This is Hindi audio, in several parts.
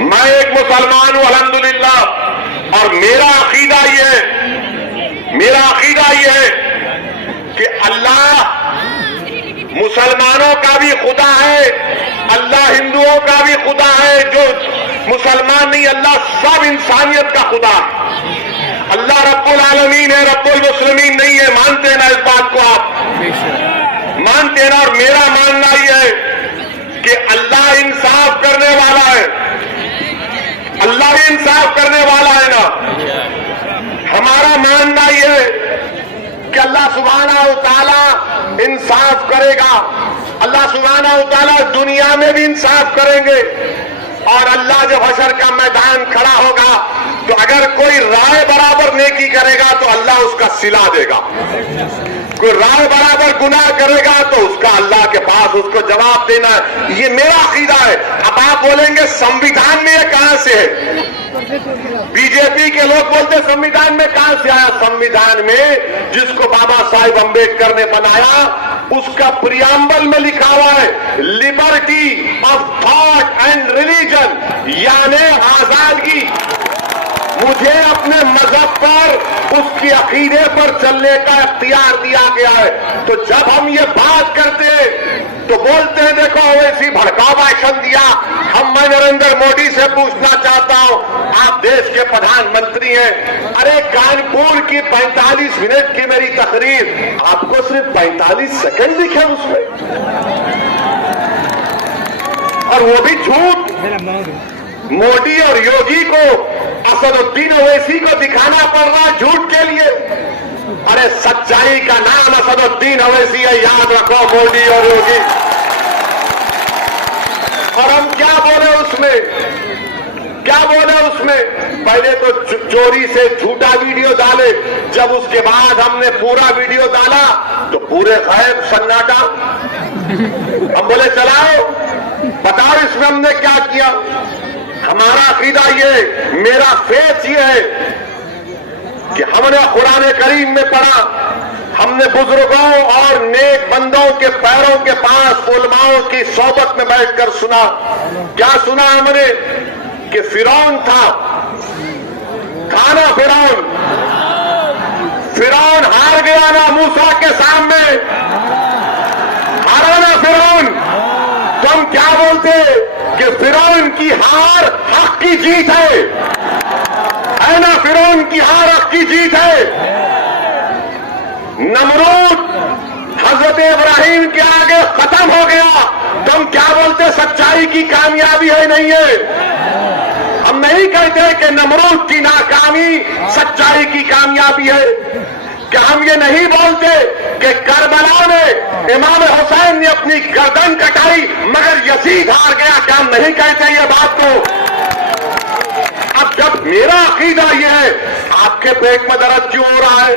मैं एक मुसलमान हूं अल्हम्दुलिल्लाह, और मेरा अकीदा ये है कि अल्लाह मुसलमानों का भी खुदा है, अल्लाह हिंदुओं का भी खुदा है। जो मुसलमान नहीं, अल्लाह सब इंसानियत का खुदा है। अल्लाह रब्बुल आलमीन है, रब्बुल मुस्लिमीन नहीं है। मानते हैं ना इस बात को? आप मानते हैं ना? और मेरा मानना यह है कि अल्लाह इंसाफ करने वाला है, अल्लाह इंसाफ करने वाला है ना। हमारा मानना यह है कि अल्लाह सुब्हानहू व तआला इंसाफ करेगा। अल्लाह सुब्हानहू व तआला दुनिया में भी इंसाफ करेंगे, और अल्लाह जब हशर का मैदान खड़ा होगा तो अगर कोई राय बराबर नेकी करेगा तो अल्लाह उसका सिला देगा, कोई राय बराबर गुनाह करेगा तो उसका अल्लाह के पास उसको जवाब देना है। ये मेरा अकीदा है। अब आप बोलेंगे संविधान में ये कहां से है? बीजेपी के लोग बोलते संविधान में कहां से आया? संविधान में जिसको बाबा साहिब अम्बेडकर ने बनाया, उसका प्रियम्बल में लिखा हुआ है liberty of thought and religion, यानी आजादी। मुझे अपने मजहब पर, उसके अकीदे पर चलने का इख्तियार दिया गया है। तो जब हम ये बात करते हैं तो बोलते हैं देखो ओवैसी भड़काऊ भाषण दिया। मैं नरेंद्र मोदी से पूछना चाहता हूं, आप देश के प्रधानमंत्री हैं, अरे कानपुर की 45 मिनट की मेरी तकरीर, आपको सिर्फ 45 सेकंड दिखे उसमें, और वो भी झूठ। मोदी और योगी को, असदुद्दीन ओवैसी को दिखाना पड़ रहा झूठ के लिए। अरे सच्चाई का नाम असदुद्दीन ओवैसी है, याद रखो, मोदी और योगी। और हम क्या बोले उसमें? पहले तो चोरी से झूठा वीडियो डाले, जब उसके बाद हमने पूरा वीडियो डाला तो पूरे गायब, सन्नाटा। हम बोले चलाओ, बताओ इसमें हमने क्या किया। हमारा अकीदा ये, मेरा फेथ ये है कि हमने कुरान करीम में पढ़ा, हमने बुजुर्गों और नेक बंदों के पैरों के पास उलमाओं की सोबत में बैठकर सुना। क्या सुना हमने? कि फिरौन था ना फिरौन हार गया ना मूसा के सामने, हारा ना फिरौन। तो हम क्या बोलते कि फिरौन की हार हक की जीत है ना? फिरौन की हार हक की जीत है। नमरूद हजरत इब्राहिम के आगे खत्म हो गया, तो हम क्या बोलते? सच्चाई की कामयाबी है, नहीं है? हम नहीं कहते कि नमरूद की नाकामी सच्चाई की कामयाबी है। क्या हम ये नहीं बोलते कि करबला में इमाम हुसैन ने अपनी गर्दन कटाई मगर यजीद हार गया? क्या हम नहीं कहते ये बात को? अब जब मेरा अकीदा ये है, आपके पेट में दर्द क्यों हो रहा है?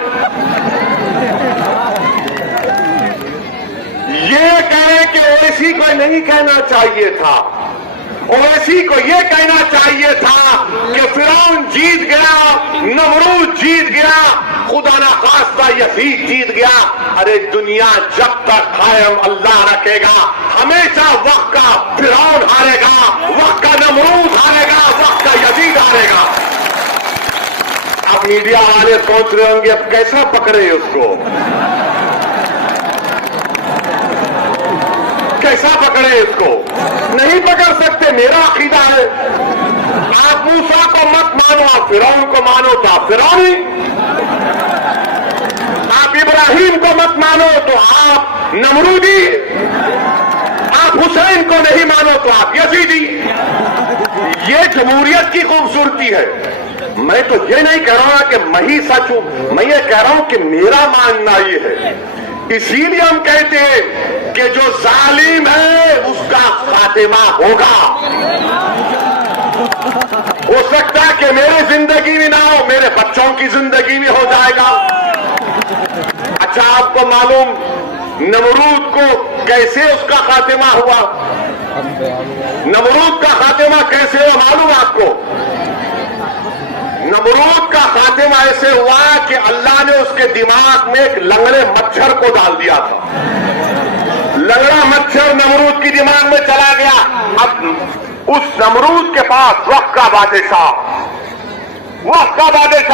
ये कहे कि ओवैसी को नहीं कहना चाहिए था, ओवैसी को यह कहना चाहिए था कि फिरौन जीत गया, नमरूद जीत गया, खुदा ना खास्ता यजीद जीत गया। अरे दुनिया जब तक कायम अल्लाह रखेगा, हमेशा वक्त का फिरौन हारेगा, वक्त का नमरूद हारेगा, वक्त का यजीद हारेगा। अब मीडिया वाले सोच रहे होंगे अब कैसा पकड़े उसको, कैसा पकड़े इसको? नहीं पकड़ सकते। मेरा अकीदा है, आप मूसा को मत मानो, आप फिरौन को मानो तो आप फिरौनी, आप इब्राहिम को मत मानो तो आप नमरूदी, आप हुसैन को नहीं मानो तो आप यजीदी। ये जमहूरियत की खूबसूरती है। मैं तो ये नहीं कह रहा कि मैं ही सच हूं, मैं ये कह रहा हूं कि मेरा मानना ये है। इसीलिए हम कहते हैं कि जो जालिम है उसका खातिमा होगा। हो सकता है कि मेरी जिंदगी में ना हो, मेरे बच्चों की जिंदगी में हो जाएगा। अच्छा, आपको मालूम नमरूद को कैसे उसका खातिमा हुआ? नमरूद का खातिमा कैसे हुआ मालूम आपको? नमरूद का खातिमा ऐसे हुआ कि अल्लाह ने उसके दिमाग में एक लंगड़े मच्छर को डाल दिया था। लंगड़ा मच्छर नमरूद की दिमाग में चला गया। अब उस नमरूद के पास वक्त का बादशाह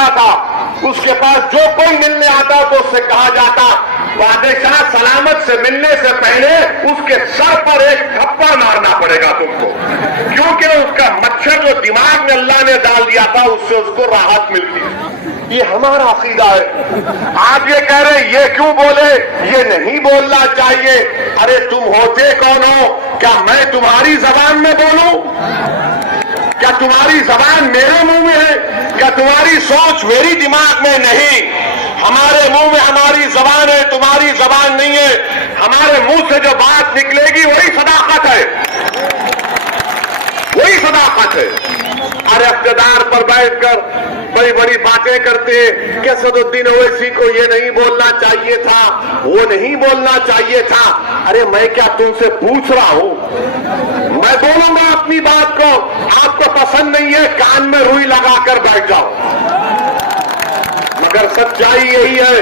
था, उसके पास जो कोई मिलने आता तो उससे कहा जाता बादशाह सलामत से मिलने से पहले उसके सर पर एक थप्पड़ मारना पड़ेगा तुमको, क्योंकि उसका मच्छर जो दिमाग में अल्लाह ने डाल दिया था उससे उसको राहत मिलती है। ये हमारा अकीदा है। आप ये कह रहे ये क्यों बोले, ये नहीं बोलना चाहिए। अरे तुम होते कौन हो? क्या मैं तुम्हारी जबान में बोलूं? क्या तुम्हारी जबान मेरे मुंह में है? क्या तुम्हारी सोच मेरी दिमाग में नहीं? हमारे मुंह में हमारी जबान है, तुम्हारी जबान नहीं है। हमारे मुंह से जो बात निकलेगी वही सदाकत है, वही सदाकत है। अरे इक़्तिदार पर बैठकर बड़ी बड़ी बातें करते हैं कि असदुद्दीन ओवैसी को ये नहीं बोलना चाहिए था, वो नहीं बोलना चाहिए था। अरे मैं क्या तुमसे पूछ रहा हूं? मैं बोलूंगा अपनी बात को, आपको पसंद नहीं है कान में रुई लगाकर बैठ जाओ, मगर सच्चाई यही है।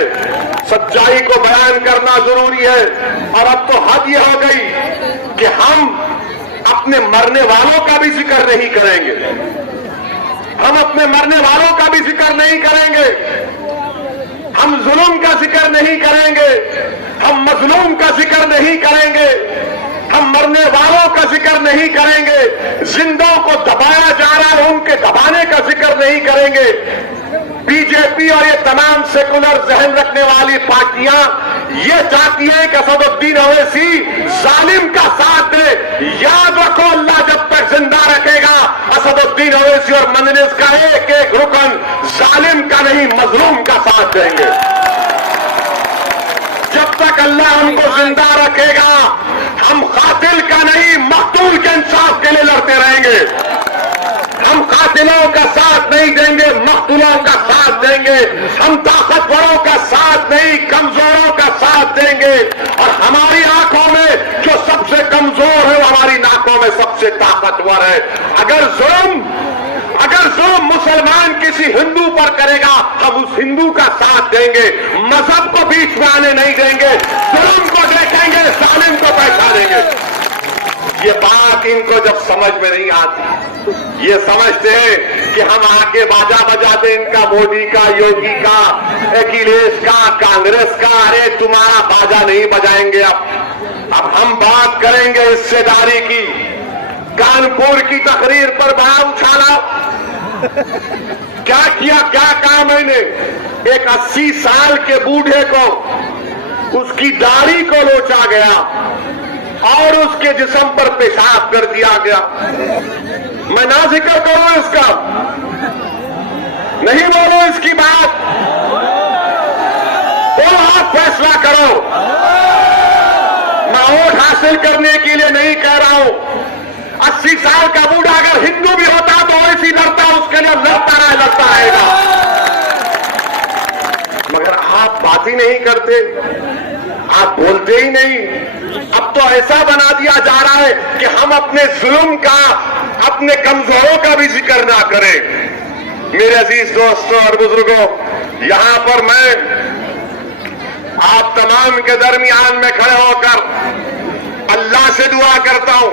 सच्चाई को बयान करना जरूरी है। और अब तो हद ये हो गई कि हम अपने मरने वालों का भी जिक्र नहीं करेंगे, हम अपने मरने वालों का भी जिक्र नहीं करेंगे, हम जुल्म का जिक्र नहीं करेंगे, हम मजलूम का जिक्र नहीं करेंगे, हम मरने वालों का जिक्र नहीं करेंगे, जिंदों को दबाया जा रहा है उनके दबाने का जिक्र नहीं करेंगे। बीजेपी और ये तमाम सेकुलर जहन रखने वाली पार्टियां ये चाहती हैं कि असदुद्दीन ओवैसी जालिम का साथ दे। याद रखो, अल्लाह जब तक जिंदा रखेगा असदुद्दीन ओवैसी और मजलिस का एक एक रुकन जालिम का नहीं मजलूम का साथ देंगे। जब तक अल्लाह हमको जिंदा रखेगा हम कातिल का नहीं मकतूल के इंसाफ के लिए लड़ते रहेंगे। हम कातिलों का साथ नहीं देंगे, मकतूलों का साथ देंगे। हम ताकतवरों का साथ नहीं कमजोरों का साथ देंगे। और हमारी आंखों में जो सबसे कमजोर है वो हमारी नाकों में सबसे ताकतवर है। अगर जुल्म मुसलमान किसी हिंदू पर करेगा हम उस हिंदू का साथ देंगे, मजहब को बीच में आने नहीं देंगे, जुल्म को देखेंगे, जालिम को पहचानेंगे। ये बात इनको जब समझ में नहीं आती, ये समझते हैं कि हम आके बाजा बजाते इनका, मोदी का, योगी का, अखिलेश का, कांग्रेस का। अरे तुम्हारा बाजा नहीं बजाएंगे। अब हम बात करेंगे हिस्सेदारी की। कानपुर की तकरीर पर बड़ा उछाला, क्या किया, क्या कहा मैंने? एक 80 साल के बूढ़े को उसकी दाढ़ी को लोचा गया और उसके जिस्म पर पेशाब कर दिया गया। मैं ना जिक्र करूं इसका, नहीं बोलो इसकी बात, तो आप फैसला करो। मैं वोट हासिल करने के लिए नहीं कह रहा हूं। 80 साल का बूढ़ा अगर हिंदू भी होता तो वैसी लड़ता, उसके लिए लड़ता रहेगा। मगर आप बात ही नहीं करते, आप बोलते ही नहीं। अब तो ऐसा बना दिया जा रहा है कि हम अपने जुल्म का, अपने कमजोरों का भी जिक्र ना करें। मेरे अजीज दोस्तों और बुजुर्गों, यहां पर मैं आप तमाम के दरमियान में खड़े होकर अल्लाह से दुआ करता हूं।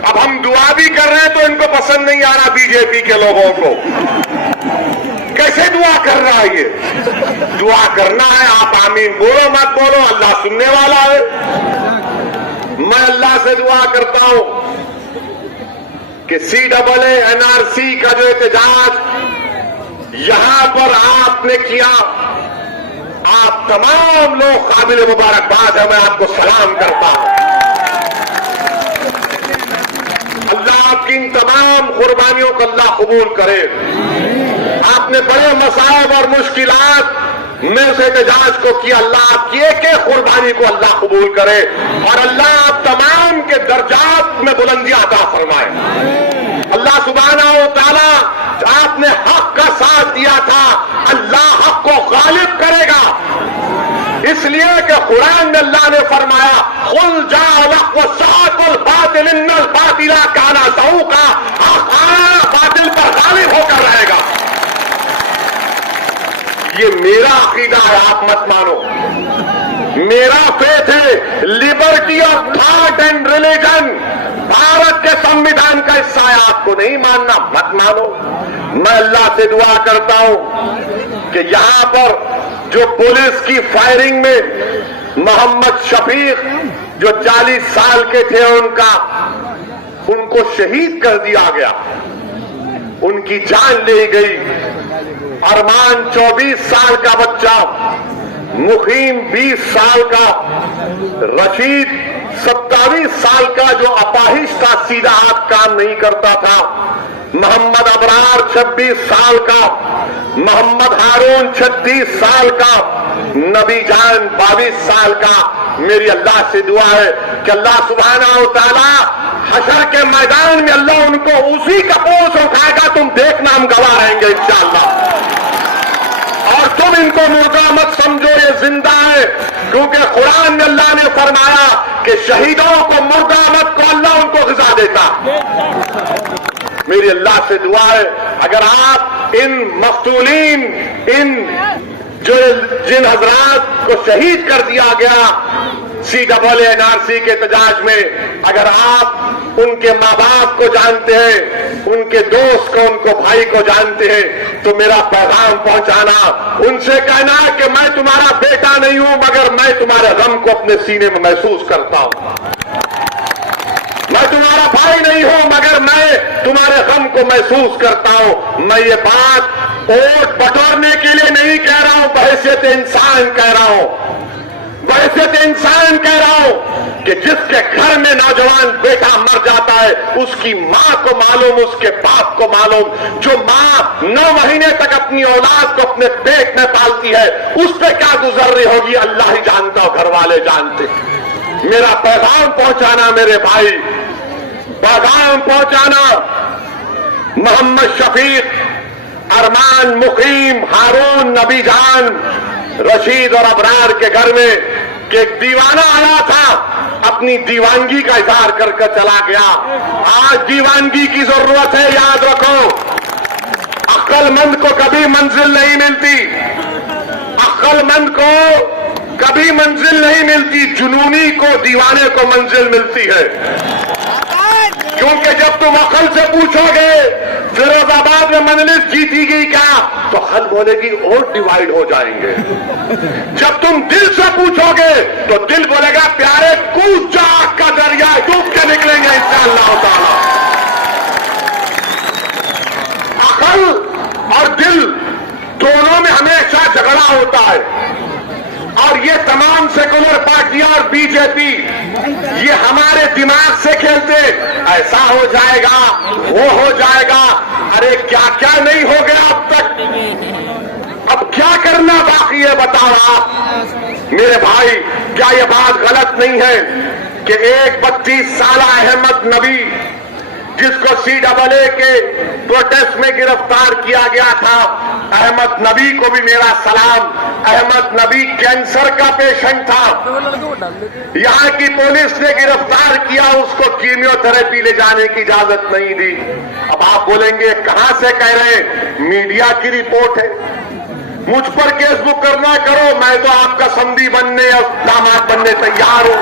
अब हम दुआ भी कर रहे हैं तो इनको पसंद नहीं आ रहा बीजेपी के लोगों को। कैसे दुआ कर रहा है ये? दुआ करना है, आप आमीन बोलो मत बोलो, अल्लाह सुनने वाला है। मैं अल्लाह से दुआ करता हूं कि CAA NRC का जो एहतजाज यहां पर आपने किया, आप तमाम लोग काबिल मुबारकबाद है। मैं आपको सलाम करता हूं। अल्लाह आपकी इन तमाम कुर्बानियों को अल्लाह कबूल करे। आपने बड़े मसाइब और मुश्किलात में से एहतजाज को किया। अल्लाह आपकी एक एक कुर्बानी को अल्लाह कबूल करे और अल्लाह आप तमाम के दर्जात में बुलंदियां अता फरमाए। अल्लाह सुब्हानहू व तआला, आपने हक का साथ दिया था, अल्लाह हक को गालिब करेगा। इसलिए कि कुरान में अल्लाह ने फरमाया, कुल जाअल हक़ व सअक़ल बातिल इन्नल बातिला काना ज़हूक़ा, हक बातिल पर गालिब होकर रहेगा। ये मेरा अकीदा है, आप मत मानो। मेरा फेथ है liberty of thought and religion. Bharat के संविधान का हिस्सा है, आपको नहीं मानना मत मानो। मैं अल्लाह से दुआ करता हूं कि यहां पर जो पुलिस की फायरिंग में मोहम्मद शफीक जो 40 साल के थे उनको शहीद कर दिया गया, उनकी जान ले गई। अरमान 24 साल का बच्चा, मुकीम 20 साल का, रशीद 27 साल का जो अपाहिज था, सीधा हाथ काम नहीं करता था, मोहम्मद अबरार 26 साल का, मोहम्मद हारून 36 साल का, नबी जान 22 साल का। मेरी अल्लाह से दुआ है कि अल्लाह सुब्हानहू तआला हशर के मैदान में अल्लाह उनको उसी कपोल से उठाएगा, तुम देखना हम गवाह रहेंगे इंशाअल्लाह। और तुम इनको मुर्दा मत समझो, ये जिंदा है, क्योंकि कुरान में अल्लाह ने फरमाया कि शहीदों को मुर्दा मत को अल्लाह उनको ग़िज़ा देता। मेरी अल्लाह से दुआ है अगर आप इन मक़तूलीन, इन जो जिन हजरात को शहीद कर दिया गया CAA-NRC के एहतजाज में, अगर आप उनके माँ बाप को जानते हैं, उनके दोस्त को, उनको भाई को जानते हैं, तो मेरा पैगाम पहुंचाना, उनसे कहना कि मैं तुम्हारा बेटा नहीं हूं मगर मैं तुम्हारे गम को अपने सीने में महसूस करता हूं। मैं तुम्हारा भाई नहीं हूं मगर मैं तुम्हारे गम को महसूस करता हूं। मैं ये बात वोट बटोरने के लिए नहीं कह रहा हूं, बहैसियत इंसान कह रहा हूं, बहैसियत इंसान कह रहा हूं कि जिसके घर में नौजवान बेटा मर जाता है, उसकी मां को मालूम, उसके बाप को मालूम। जो मां 9 महीने तक अपनी औलाद को अपने पेट में पालती है, उस पर क्या गुजर रही होगी अल्लाह ही जानता हो, घर वाले जानते। मेरा पैगाम पहुंचाना मेरे भाई, पैगाम पहुंचाना मोहम्मद शफीक, अरमान, मुकीम, हारून, नबी जान, रशीद और अबरार के घर में कि एक दीवाना आया था, अपनी दीवानगी का इजहार करके चला गया। आज दीवानगी की जरूरत है, याद रखो। अक्लमंद को कभी मंजिल नहीं मिलती, अक्लमंद को कभी मंजिल नहीं मिलती, जुनूनी को, दीवाने को मंजिल मिलती है। क्योंकि जब तुम अकल से पूछोगे फिरोजाबाद में मजलिस जीती गई क्या, तो हल बोलेगी और डिवाइड हो जाएंगे। जब तुम दिल से पूछोगे तो दिल बोलेगा प्यारे कूद जा का दरिया, डूब के निकलेंगे इंशाअल्लाह ताला। अकल और दिल दोनों में हमेशा झगड़ा होता है, और ये तमाम सेकुलर पार्टियां और बीजेपी ये हमारे दिमाग से खेलते, ऐसा हो जाएगा, वो हो जाएगा। अरे क्या क्या नहीं हो गया अब तक, अब क्या करना बाकी है बताओ आप मेरे भाई। क्या ये बात गलत नहीं है कि एक 32 साल अहमद नबी, जिसको CAA के प्रोटेस्ट में गिरफ्तार किया गया था, अहमद नबी को भी मेरा सलाम। अहमद नबी कैंसर का पेशेंट था, यहां की पुलिस ने गिरफ्तार किया, उसको कीमियोथेरेपी ले जाने की इजाजत नहीं दी। अब आप बोलेंगे कहां से कह रहे हैं, मीडिया की रिपोर्ट है, मुझ पर केस बुक करना करो, मैं तो आपका समधी बनने और दामाद बनने तैयार हूं,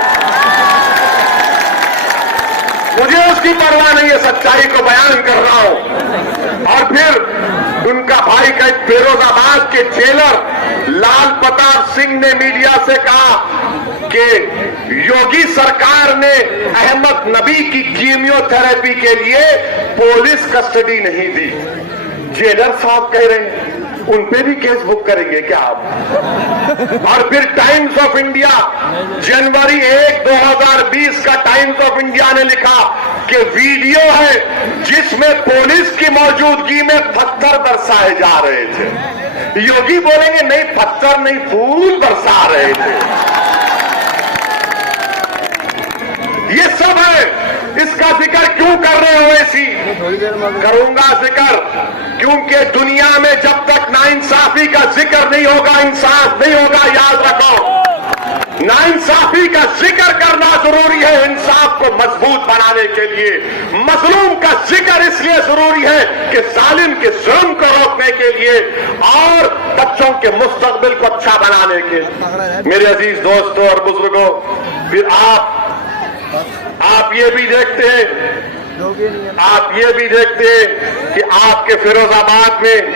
मुझे उसकी परवाह नहीं है, सच्चाई को बयान कर रहा हूं। और फिर उनका भाई का फिरोजाबाद के जेलर लाल प्रताप सिंह ने मीडिया से कहा कि योगी सरकार ने अहमद नबी की कीमियोथेरेपी के लिए पुलिस कस्टडी नहीं दी। जेलर साहब कह रहे हैं उन पे भी केस बुक करेंगे क्या आप? और फिर टाइम्स ऑफ इंडिया जनवरी 1, 2020 का टाइम्स ऑफ इंडिया ने लिखा कि वीडियो है जिसमें पुलिस की मौजूदगी में पत्थर बरसाए जा रहे थे। योगी बोलेंगे नहीं पत्थर नहीं, फूल बरसा रहे थे। ये सब है, इसका जिक्र क्यों कर रहे हो? ऐसी करूंगा जिक्र क्योंकि दुनिया में जब तक नाइंसाफी का जिक्र नहीं होगा, इंसाफ नहीं होगा। याद रखो, नाइंसाफी का जिक्र करना जरूरी है इंसाफ को मजबूत बनाने के लिए। मजलूम का जिक्र इसलिए जरूरी है कि जालिम के जुल्म को रोकने के लिए और बच्चों के मुस्तकबिल को अच्छा बनाने के लिए। मेरे अजीज दोस्तों और बुजुर्गों, फिर आप ये भी देखते हैं आप ये भी देखते हैं कि आपके फिरोजाबाद में